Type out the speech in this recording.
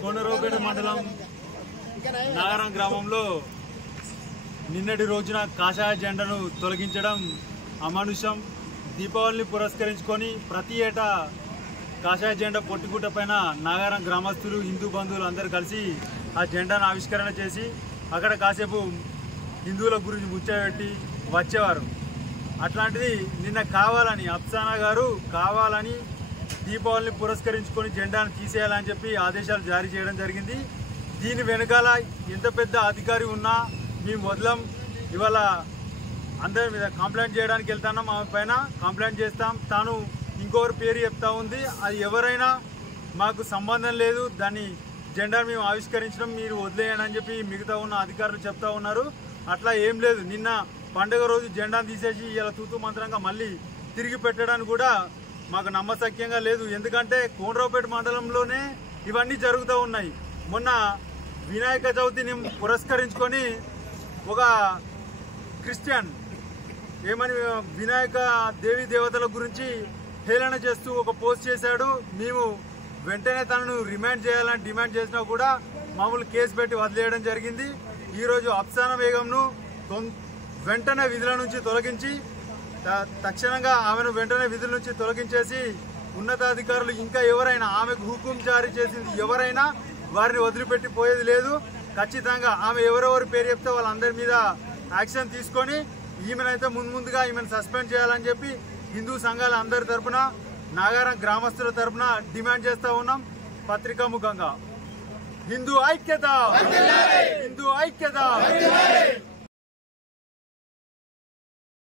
కోనరావుపేట మండలం నాగరం గ్రామంలో నిన్నటి రోజున కాషాయ జెండాను తొలగించడం అమానుషం. దీపావళిని పురస్కరించుకొని ప్రతి ఏటా కాషాయ జెండా పొట్టిగుట్ట పైన నాగారం గ్రామస్తులు హిందూ బంధువులు అందరూ కలిసి ఆ జెండాను ఆవిష్కరణ చేసి అక్కడ కాసేపు హిందువుల గురించి ముచ్చబెట్టి వచ్చేవారు. అట్లాంటిది నిన్న కావాలని అఫ్సానా గారు కావాలని దీపావళిని పురస్కరించుకొని జెండాను తీసేయాలని చెప్పి ఆదేశాలు జారీ చేయడం జరిగింది. దీని వెనకాల ఎంత పెద్ద అధికారి ఉన్నా మేము వదలం. ఇవాళ అందరి మీద కంప్లైంట్ చేయడానికి వెళ్తున్నాం, ఆమె పైన కంప్లైంట్ చేస్తాం. తాను ఇంకొకరి పేరు చెప్తా ఉంది, అది ఎవరైనా మాకు సంబంధం లేదు, దాన్ని జెండాను మేము ఆవిష్కరించడం మీరు వదిలేయండి అని చెప్పి మిగతా ఉన్న అధికారులు చెప్తా ఉన్నారు. అట్లా ఏం లేదు. నిన్న పండుగ రోజు జెండాను తీసేసి ఇలా తూతూ మంత్రంగా మళ్ళీ తిరిగి పెట్టడానికి కూడా మాకు నమ్మశక్యంగా లేదు. ఎందుకంటే కోనరావుపేట మండలంలోనే ఇవన్నీ జరుగుతూ ఉన్నాయి. మొన్న వినాయక చవితిని పురస్కరించుకొని ఒక క్రిస్టియన్ ఏమని వినాయక దేవీ దేవతల గురించి హేళన చేస్తూ ఒక పోస్ట్ చేశాడు. మేము వెంటనే తనను రిమాండ్ చేయాలని డిమాండ్ చేసినా కూడా మామూలు కేసు పెట్టి వదిలేయడం జరిగింది. ఈరోజు అఫ్సానా బేగంను వెంటనే విధుల నుంచి తొలగించి తక్షణంగా ఆమెను వెంటనే విధుల నుంచి తొలగించేసి ఉన్నతాధికారులు ఇంకా ఎవరైనా ఆమెకు హుకుం జారీ చేసింది ఎవరైనా వారిని వదిలిపెట్టి పోయేది లేదు. ఖచ్చితంగా ఆమె ఎవరెవరు పేరు చెప్తే వాళ్ళందరి మీద యాక్షన్ తీసుకొని ఈమెనైతే ముందుగా ఈమెను సస్పెండ్ చేయాలని చెప్పి హిందూ సంఘాల అందరి తరఫున నాగారం గ్రామస్తుల తరఫున డిమాండ్ చేస్తూ ఉన్నాం. పత్రికా ముఖంగా హిందూ ఐక్యత, హిందూ ఐక్యత.